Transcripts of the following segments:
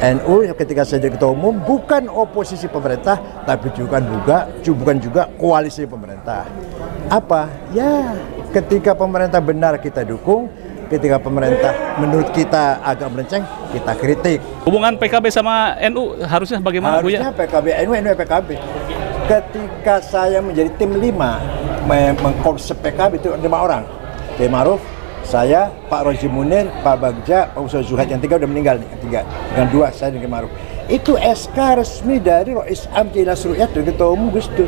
NU ketika saya jadi ketua umum bukan oposisi pemerintah, tapi bukan juga koalisi pemerintah. Apa? Ya, ketika pemerintah benar kita dukung, ketika pemerintah menurut kita agak melenceng, kita kritik. Hubungan PKB sama NU harusnya bagaimana, Bu ya? Harusnya PKB, NU PKB. Ketika saya menjadi tim 5, mengkonsep PKB itu 5 orang. Kiai Ma'ruf, saya, Pak Rozi Munir, Pak Bagja, Pak Ustaz Zuhaid, yang 3 udah meninggal nih, yang 3. Dengan 2 saya dan Kiai Ma'ruf. Itu SK resmi dari Rois Am Kiai Nasrullah dari Ketua Umum Gus Dur.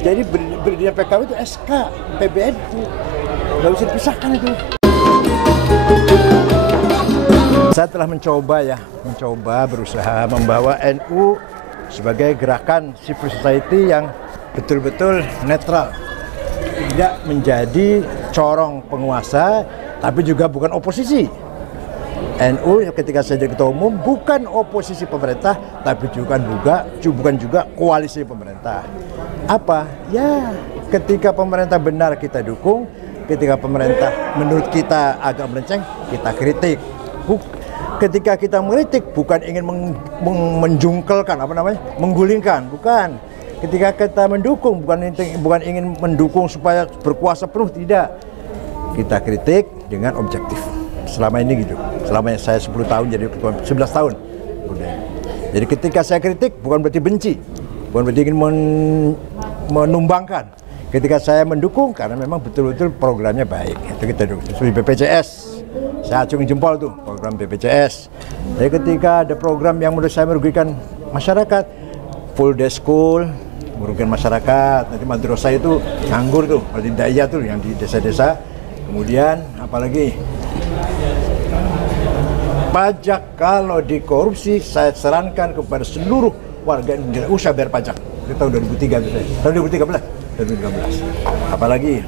Jadi berdirinya PKB itu SK PBNU. Nggak bisa dipisahkan itu. Saya telah mencoba berusaha membawa NU sebagai gerakan civil society yang betul-betul netral, tidak menjadi corong penguasa, tapi juga bukan oposisi. NU ketika saya jadi ketua umum bukan oposisi pemerintah, tapi bukan juga koalisi pemerintah. Apa? Ya, ketika pemerintah benar kita dukung, ketika pemerintah menurut kita agak melenceng, kita kritik. Ketika kita mengkritik bukan ingin menjungkelkan, menggulingkan, bukan. Ketika kita mendukung bukan ingin mendukung supaya berkuasa penuh, tidak. Kita kritik dengan objektif. Selama ini gitu. Selama saya 10 tahun jadi ketua, 11 tahun. Jadi ketika saya kritik bukan berarti benci, bukan berarti ingin menumbangkan. Ketika saya mendukung karena memang betul-betul programnya baik. Itu kita dukung. Seperti BPJS. Saya acungi jempol tuh program BPJS. Jadi ketika ada program yang menurut saya merugikan masyarakat, full day school, merugikan masyarakat. Nanti madrasah itu nganggur tuh, berarti daya tuh yang di desa-desa. Kemudian apalagi pajak kalau dikorupsi saya sarankan kepada seluruh warga Indonesia usah bayar pajak. Itu tahun 2003 itu saya. Tahun 2013. Apalagi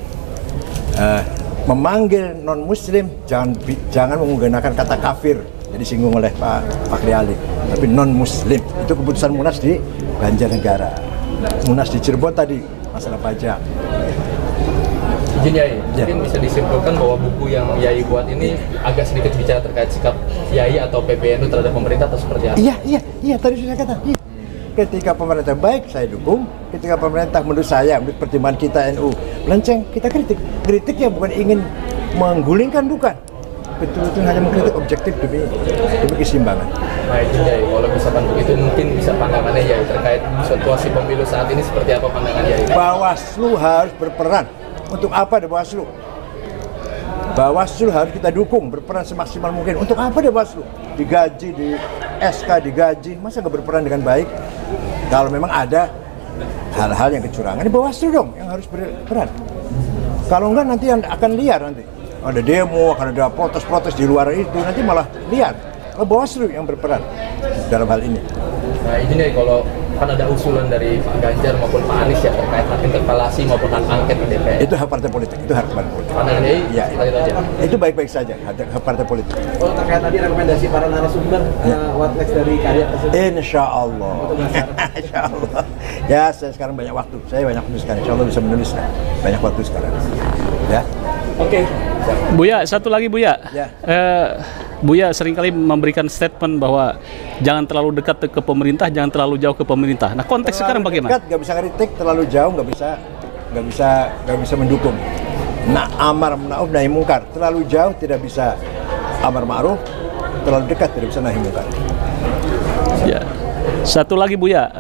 memanggil non muslim jangan menggunakan kata kafir, jadi singgung oleh Pak Fakri Ali, tapi non muslim. Itu keputusan Munas di Banjarnegara, Munas di Cirebon tadi masalah pajak. Izin Yai, mungkin bisa disimpulkan bahwa buku yang Yai buat ini agak sedikit bicara terkait sikap Yai atau PBNU terhadap pemerintah atau seperti apa? Iya, tadi sudah kata. Ketika pemerintah baik, saya dukung. Ketika pemerintah menurut saya, menurut pertimbangan kita NU melenceng, kita kritik. Kritiknya bukan ingin menggulingkan, bukan. Betul-betul hanya mengkritik objektif demi keseimbangan. Baik, Yai, kalau misalkan begitu mungkin bisa pandangannya Yai terkait situasi pemilu saat ini seperti apa pandangan Yai? Bawaslu harus berperan. Untuk apa ada Bawaslu? Bawaslu harus kita dukung, berperan semaksimal mungkin. Untuk apa ada Bawaslu? Digaji, di SK digaji, masa nggak berperan dengan baik? Kalau memang ada hal-hal yang kecurangan, ini Bawaslu dong yang harus berperan. Kalau enggak nanti akan liar nanti. Ada demo, akan ada protes-protes di luar itu, nanti malah liar. Bawaslu yang berperan dalam hal ini. Nah, ini nih kalau kan ada usulan dari Pak Ganjar maupun Pak Anies ya terkait hak interpelasi maupun hak angket di DPR. Itu hak partai politik, itu hak partai politik. Pandangan Yai? Ya, aja. Itu baik-baik saja, hak partai politik. Oh, terkait tadi rekomendasi para narasumber, what next dari karya tersebut? Insya Allah. Insya Allah. Ya, saya sekarang banyak waktu. Saya banyak waktu sekarang. Insya Allah bisa menulis. Banyak waktu sekarang. Ya. Oke. Buya, satu lagi Buya. Ya. Buya seringkali memberikan statement bahwa jangan terlalu dekat ke pemerintah, jangan terlalu jauh ke pemerintah. Nah, konteks terlalu sekarang bagaimana? Dekat, nggak bisa kritik, terlalu jauh nggak bisa mendukung. Nah, amar ma'ruf nahi mungkar. Terlalu jauh tidak bisa amar ma'ruf, terlalu dekat tidak bisa nahi mungkar. Ya. Satu lagi Buya,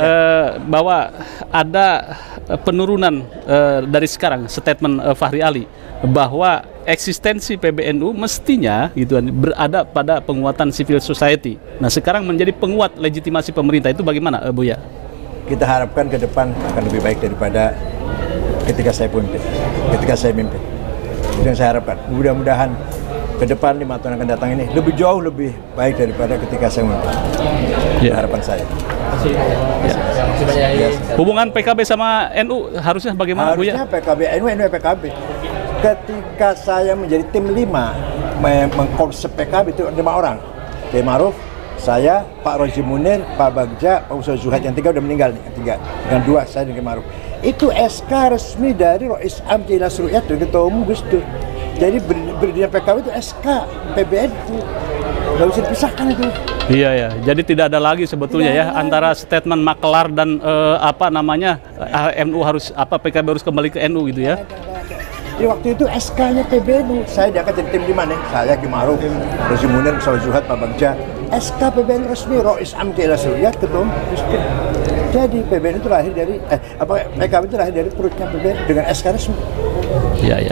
bahwa ada penurunan dari sekarang statement Fahri Ali bahwa eksistensi PBNU mestinya gitu berada pada penguatan civil society. Nah, sekarang menjadi penguat legitimasi pemerintah, itu bagaimana Buya? Kita harapkan ke depan akan lebih baik daripada ketika saya mimpin. Itu yang saya harapkan. Mudah-mudahan ke depan 5 tahun akan datang ini lebih jauh lebih baik daripada ketika saya memimpin. Ya. Harapan saya. Ya. Hubungan PKB sama NU harusnya bagaimana Buya? Harusnya PKB, NU PKB. Ketika saya menjadi tim 5, mengkonsep PKB itu 5 orang. Kiai Ma'ruf, saya, Pak Rozi Munir, Pak Bagja, Pak Ustaz Zuhaid, yang 3 udah meninggal nih, yang 3. Dengan 2 saya dan Kiai Ma'ruf. Itu SK resmi dari Rois Am Kiai Nasrullah dari Ketua Umum Gus Dur. Jadi berdirinya PKB itu SK PBNU. nggak bisa dipisahkan itu. Iya ya, jadi tidak ada lagi sebetulnya ya antara statement maklar dan NU harus PKB harus kembali ke NU gitu ya. Jadi waktu itu SK-nya PBNU, saya diangkat jadi tim 5 nih, saya Ki Ma'ruf, Rozi Munir, Saud Zuhad, Pak Bagja. SK PBNU resmi, Rois Amki Ila Suryat, ketua resmi. Jadi PBNU itu lahir dari PKB itu lahir dari perutnya PBNU dengan SK resmi. Iya ya.